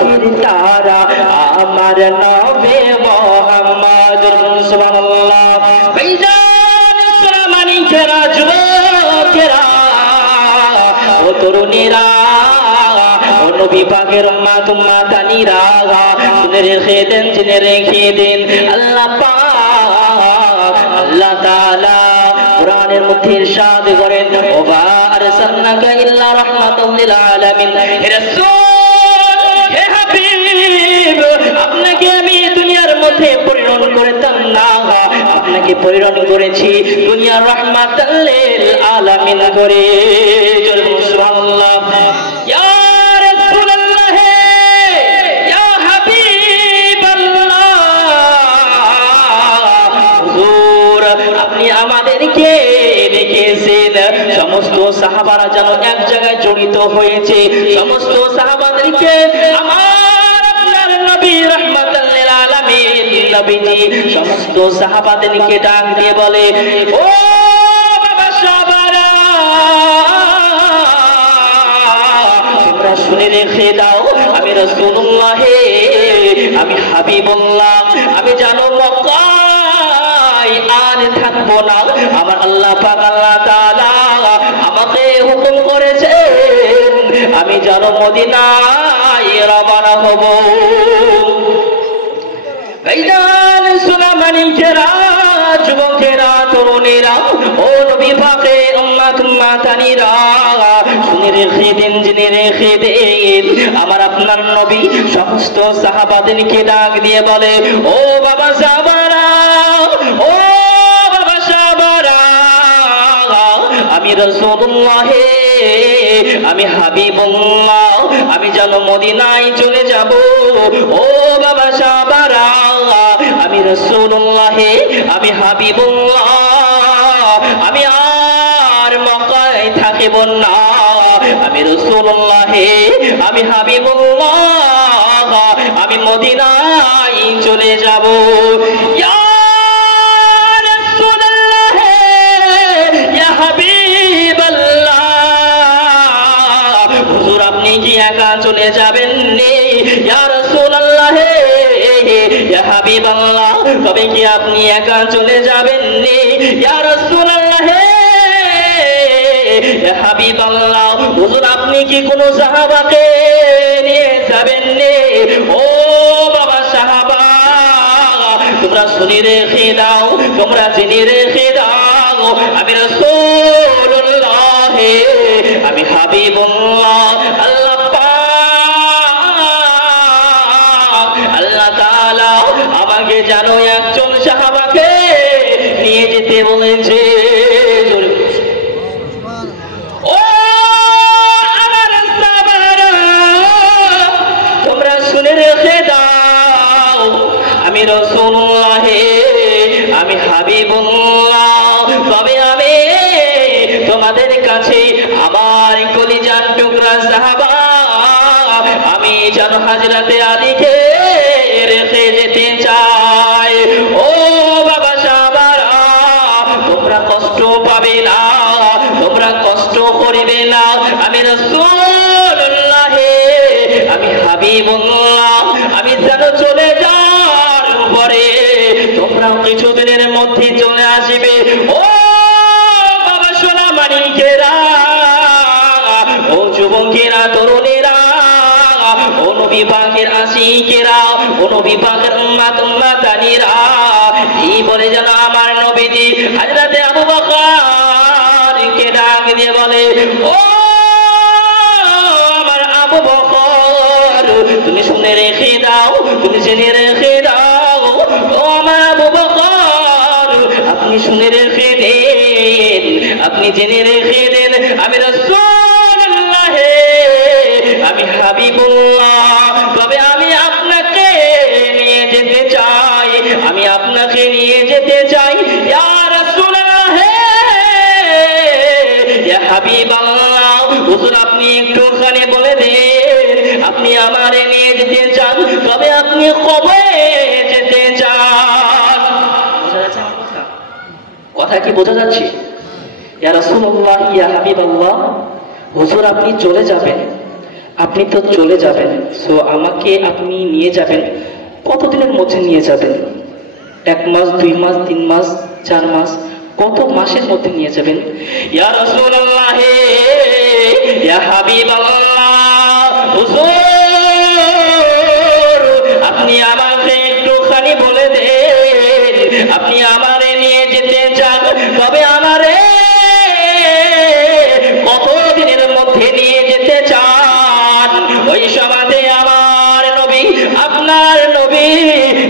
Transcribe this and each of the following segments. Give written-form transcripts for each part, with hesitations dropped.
আখির তারা আমার নবী মুহাম্মদ সুবহানাল্লাহ। ভাইজান সোনামানিকেরা, যুবকেরা, ও তরুণীরা, ও নবী পাকের উম্মত উম্মাতানিরা, শুনে রেখে দেন, জেনে রেখে দেন, আল্লাহ পাক আল্লাহ তাআলা কোরআনের মধ্যে ইরশাদ করেন, ওয়া মা আরসালনাকা ইল্লা রাহমাতাল লিল আলামিন। হে রাসূল, হে হাবিব, আপনাকে আমি দুনিয়ার মধ্যে প্রেরণ করতাম না, আপনাকে প্রেরণ করেছি দুনিয়ার রাহমাতাল লিল আলামিন করে। সুবহানাল্লাহ। ইয়া রাসূলুল্লাহ, ইয়া হাবিবাল্লাহ, হুজুর আপনি আমাদেরকে দেখেছেন। সমস্ত সাহাবারা যেন এক জায়গায় জড়িত হয়েছে, সমস্ত সাহাবাদেরকে আমার আপনার নবী রাহমাতাল লিল আলামিন নবীজি সমস্ত সাহাবাদেরকে ডাক দিয়ে বলে, ও বাবা সাহাবারা, তোমরা শুনে রেখে দাও, আমি রাসূলুল্লাহ, আমি হাবিবুল্লাহ, আমি জানো মক্কায় আর থাকবো না। আমার আল্লাহ পাক আল্লাহ তাআলা আমাকে হুকুম করেছেন, আমি যেন মদিনায় রওনা হব। ভাইজান সোনামানিকেরা, যুবকেরা, তরুণীরা, ও নবী পাকের উম্মত উম্মাতানিরা, শুনে রেখে দেন, জেনে রেখে দেন, আমার আপনার নবী সমস্ত সাহাবাদেরকে ডাক দিয়ে বলে, ও বাবা সাহাবারা, ও বাবা সাহাবারা, আমি রাসূলুল্লাহ, আমি হাবিবুল্লাহ, আমি যেন মদিনায় চলে যাব। ও বাবা সাহাবারা, আমি রাসূলুল্লাহ, আমি হাবিবুল্লাহ, আমি আর মক্কায় থাকিব না। আমি রাসূলুল্লাহ, আমি হাবিবুল্লাহ, আমি মদিনায় চলে যাব। ইয়া রাসূলুল্লাহ, ইয়া হাবিবাল্লাহ, হুজুর আপনি কি একা চলে যাবেন? ইয়া রাসূলুল্লাহ, ইয়া হাবিবাল্লাহ, তবে কি আপনি একা চলে যাবেন? ইয়া রাসূলুল্লাহ, ইয়া হাবিবাল্লাহ, হুজুর আপনি কি কোন সাহাবাকে নিয়ে যাবেন? ও বাবা সাহাবা, তোমরা শুনে রেখে দাও, তোমরা জেনে রেখে দাও, আমি রাসূলুল্লাহ, আমি হাবিবুল্লাহ, আল্লাহ পাক আল্লাহ তাআলা আমাকে জানো একজন সাহাবাকে নিয়ে যেতে বলেছে। ও আমার সাহাবারা, তোমরা শুনে রেখে দাও, আমি রাসূলুল্লাহ, আমি হাবিবুল্লাহ, তবে আমি তোমাদের কাছে আমার কলিজার টুকরা সাহাবা, আমি যেন হযরতে আলীকে রেখে যেতে চাই। ও বাবা সাহাবারা, তোমরা কষ্ট পাবে না, তোমরা কষ্ট করিবে না, আমি রাসূলুল্লাহ, আমি হাবিবুল্লাহ, আমি যেন চলে যাওয়ার পরে তোমরা কিছুদিনের মধ্যে চলে আসবে। ও বাবা সোনামানিকেরা, ও যুবকেরা, তরুণীরা, ও নবী পাকের আশিকেরা, ও নবী পাকের উম্মত উম্মাতানিরা, এই বলে যেন আমার নবীজি হযরতে আবু বকরকে ডাক দিয়ে বলে, ও আমার আবু বকর, তুমি শুনে রেখে দাও, তুমি জেনে রেখে দাও, ও আমার আবু বকর, আপনি শুনে রেখে দেন, আপনি জেনে রেখে দেন, আমি রাসূলুল্লাহ, আমি হাবিবুল্লাহ, তবে আমি আপনাকে নিয়ে যেতে চাই, আমি আপনাকে নিয়ে যেতে চাই। ইয়া রাসূলুল্লাহ, ইয়া হাবিবাল্লাহ, হুজুর আপনি একটুখানি বলে দেন, আপনি আমারে নিয়ে যেতে চান, তবে আপনি কবে যেতে চান? বোঝা যাচ্ছে আমার কথা? কথা কি বোঝা যাচ্ছে? ইয়া রাসূলুল্লাহ, ইয়া হাবিবাল্লাহ, হুজুর আপনি চলে যাবেন, আপনি তো চলে যাবেন, সো আমাকে আপনি নিয়ে যাবেন, কতদিনের মধ্যে নিয়ে যাবেন? 1 মাস, 2 মাস, 3 মাস, 4 মাস, কত মাসের মধ্যে নিয়ে যাবেন? ইয়া রাসূলুল্লাহ, ইয়া হাবিবাল্লাহ, হুজুর আপনি আমাকে একটুখানি বলে দেন, আপনি আমারে নিয়ে যেতে চান, তবে আমারে কতদিনের মধ্যে নিয়ে যেতে চান? ওই সমাজে আমার নবী, আপনার নবী,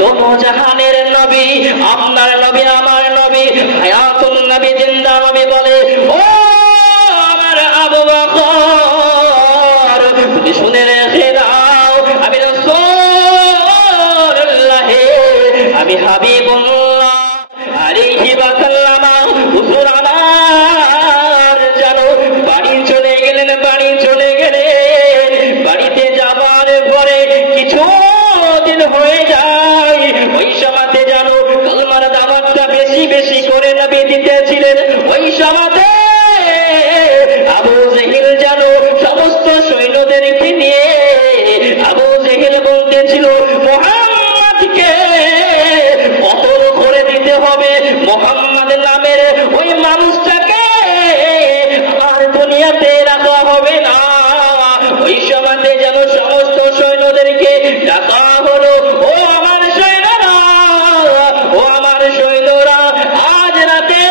দোনো জাহানের নবী, আপনার নবী আমার নবী, হায়াতুন নবী, জিন্দা নবী বলে, ও আমার আবু বকর, তুমি শুনে রেখে দাও, আমি রাসূলুল্লাহ, আমি হাবিবুল্লাহ আলাইহি ওয়া সাল্লাম, হুজুর আমার জানো বাড়ি চলে গেলেন, বাড়ি চলে গেলেন, বাড়িতে যাবার পরে কিছু দিন হয়ে যায়, ওই সমাজে জানো কালমার দাওয়াতটা বেশি বেশি করে নবী দিতেছিলেন। ওই সমাজে আবু জেহেল জানো সমস্ত সৈন্যদেরকে নিয়ে আবু জেহেল বলতেছিল, মুহাম্মদকে কতল করে দিতে হবে, মুহাম্মদ নামের ওই মানুষটাকে আর দুনিয়াতে রাখা হবে না। ওই সমাজে যেন সমস্ত সৈন্যদেরকে ডাকা হলো, ও আমার সৈন্যরা, ও আমার সৈন্যরা, আজ রাতে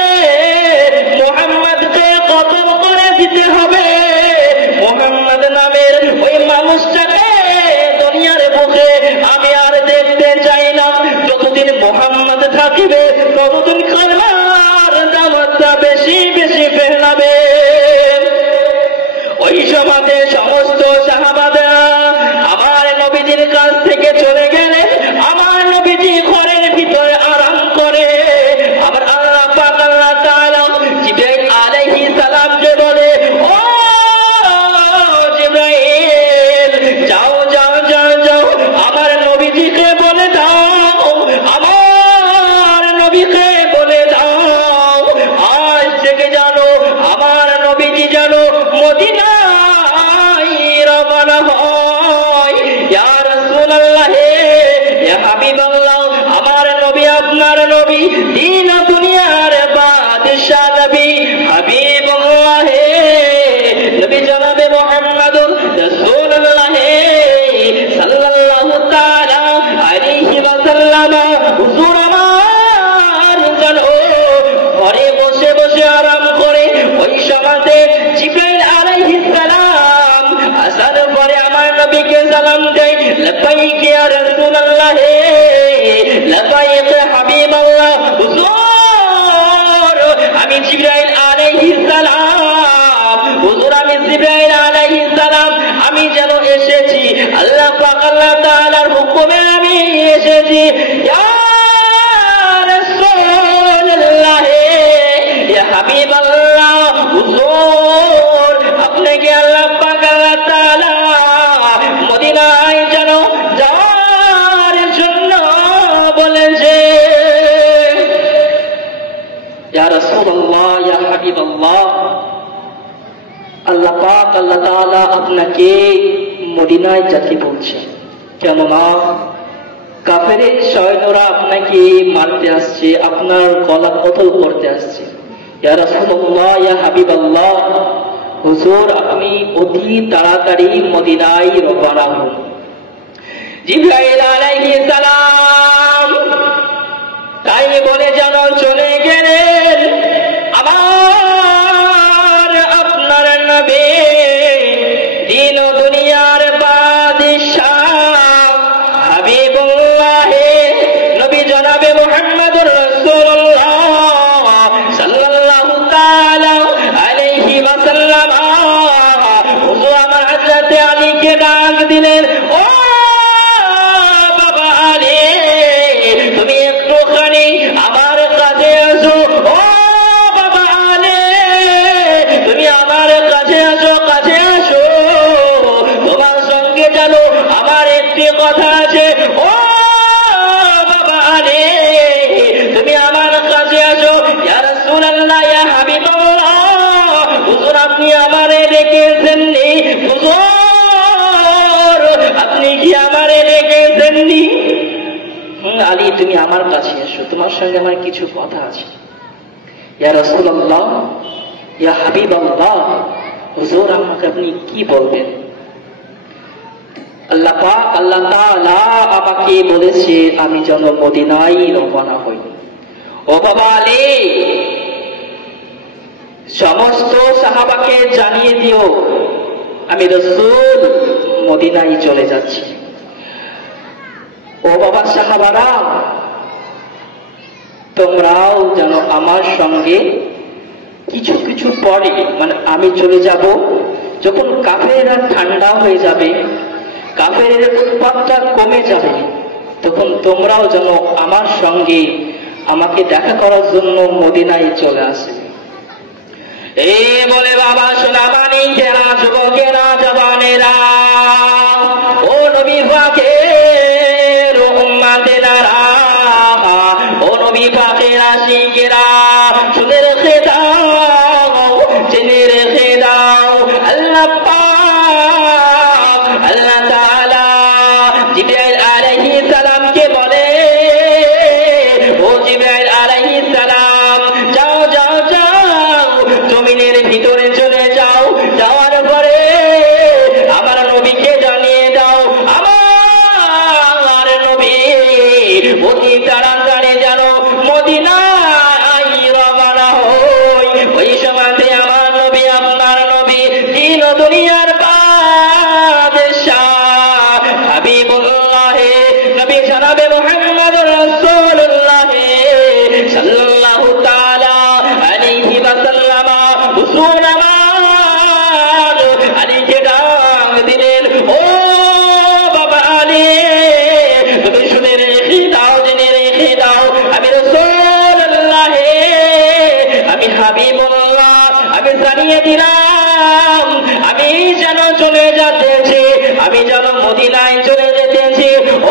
মুহাম্মদকে কতল করে দিতে হবে, মুহাম্মদ নামের ওই মানুষটাকে দুনিয়ার বুকে আমি আর দেখতে চাই না, যতদিন মুহাম্মদ থাকিবে ততদিন কালমার দাওয়াতটা বেশি বেশি ফেলাবে। ওই সমাজে সমস্ত সাহাবারা আমার নবীজির কাছ থেকে চলে গেলেন, আমার নবীজি ঘরের ভিতরে আরাম করে। আমার আল্লাহ পাক আল্লাহ তাআলা জিবরাইল আলাইহিস সালামকে বলে, ও জিবরাইল, যাও যাও যাও যাও, আমার নবীজিকে বলে দাও, আমার নবীকে বলে দাও, আজ থেকে জানো আমার নবীজি জানো মদিনায় রওনা হয়। ইয়া রাসূলুল্লাহ, ইয়া হাবিবাল্লাহ, আমার নবী আপনার নবী, দিন দুনিয়ার বাদশা নবী, হাবিবুল্লাহ নবী জনাবে মুহাম্মদুর রাসূলুল্লাহ সাল্লাল্লাহু তাআলা আলাইহি ওয়া সাল্লাম, হুজুর আমার জানো ঘরে বসে বসে আরাম করে। ওই সমাজে জিবরাইল আলাইহিস সালাম আসার পরে আমার নবীকে সালাম দেয়, লাব্বাইক ইয়া রাসূলুল্লাহ, লাব্বাইক হাবিবাল্লাহ, হুজুর আমি জিবরাইল আলাইহিস সালাম, হুজুর আমি জিবরাইল আলাইহিস সালাম, আমি যেন এসেছি আল্লাহ পাক আল্লাহ তাআলার হুকুমে আমি এসেছি। ইয়া রাসূলুল্লাহ, ইয়া হাবিবাল্লাহ, হুজুর আপনাকে আল্লাহ পাক আল্লাহ তাআলা মদিনায় যেন যাওয়ার জন্য বলেছে। ইয়া রাসূলুল্লাহ, ইয়া হাবিবাল্লাহ, আল্লাহ পাক আল্লাহ তাআলা আপনাকে মদিনায় যেতে বলছে, কেননা কাফেরের সৈন্যরা আপনাকে মারতে আসছে, আপনার গলা কতল করতে আসছে। ইয়া রাসূলুল্লাহ, ইয়া হাবিবাল্লাহ, হুজুর আপনি অতি তাড়াতাড়ি মদিনায় রওনা হন। জিবরাইল আলাইহিস সালাম তাই বলে যেন চলে গেলেন আমার আপনার নবী, দিন দুনিয়ার বাদশাহ হাবিবুল্লাহ নবী জনাবে মুহাম্মদুর রাসূলুল্লাহ সাল্লাল্লাহু তাআলা আলাইহি ওয়া সাল্লাম, হুজুর আমার হযরত আলীকে ডাক দিলেন, ও বাবা আলী, তুমি একটুখানি আমার কাছে আসো, ও বাবা আলী, তুমি আমার কাছে আসো, কাছে আসো, তোমার সঙ্গে জানো আমার একটি কথা আছে, ও বাবা আলী, তুমি আমার কাছে আসো। ইয়া রাসূলুল্লাহ, ইয়া হাবিবাল্লাহ, হুজুর আপনি আমারে ডেকেছেন নি? হুজুর তুমি আমার কাছে এসো, তোমার সঙ্গে আমার কিছু কথা আছে। ইয়া রাসূলুল্লাহ, ইয়া হাবিবাল্লাহ, হুজুর আমাকে আপনি কি বলবেন? আল্লাহ তাআলা আমাকে বলেছে আমি যেন মদিনায় রওনা হই। ও বাবা আলী, সমস্ত সাহাবাকে জানিয়ে দিও আমি রাসূল মদিনায় চলে যাচ্ছি। ও বাবা সাহাবারা, তোমরাও যেন আমার সঙ্গে কিছু কিছু পরে, মানে আমি চলে যাব, যখন কাফেররা ঠান্ডা হয়ে যাবে, কাফেরের উৎপাতটা কমে যাবে, তখন তোমরাও যেন আমার সঙ্গে আমাকে দেখা করার জন্য মদিনায় চলে আসে। এই বলে বাবা সোনামানি জেরা যুবকেরা জওয়ানেরা, ও নবী পাকের উম্মতেরা, ও নবী পাকের আশিকেরা, শুনে রেখে দাও, জেনে রেখে দাও, আল্লাহ পাক আল্লাহ তাআলা জিবরাইল আলাইহিস সালামকে বলে, ও জিবরাইল আলাইহিস সালাম, যাও যাও যাও, জমিনের ভিতরে চলে যাও, যাওয়ার পরে আমার নবীকে জানিয়ে দাও, আমার নবী অতি তাড়াতাড়ি যেন মদিনায় রওনা হই। ওই সময়তে আমার নবী, আপনার নবী, দিন ও দুনিয়ার বাদশাহ হাবিবুল্লাহ নবী জনাবে মুহাম্মদুর রাসূলুল্লাহ সাল্লাল্লাহু তাআলা আলাইহি ওয়াসাল্লাম হুজুর আমার আলীকে ডাক দিলেন, ও বাবা আলী, তুমি শুনে রেখে দাও, জেনে রেখে দাও, আমি রাসূলুল্লাহ, আমি হাবিবুল্লাহ, আমি জানিয়ে দিলাম আমি যেন চলে যেতেছি, আমি যেন মদিনায় চলে যেতেছি। ও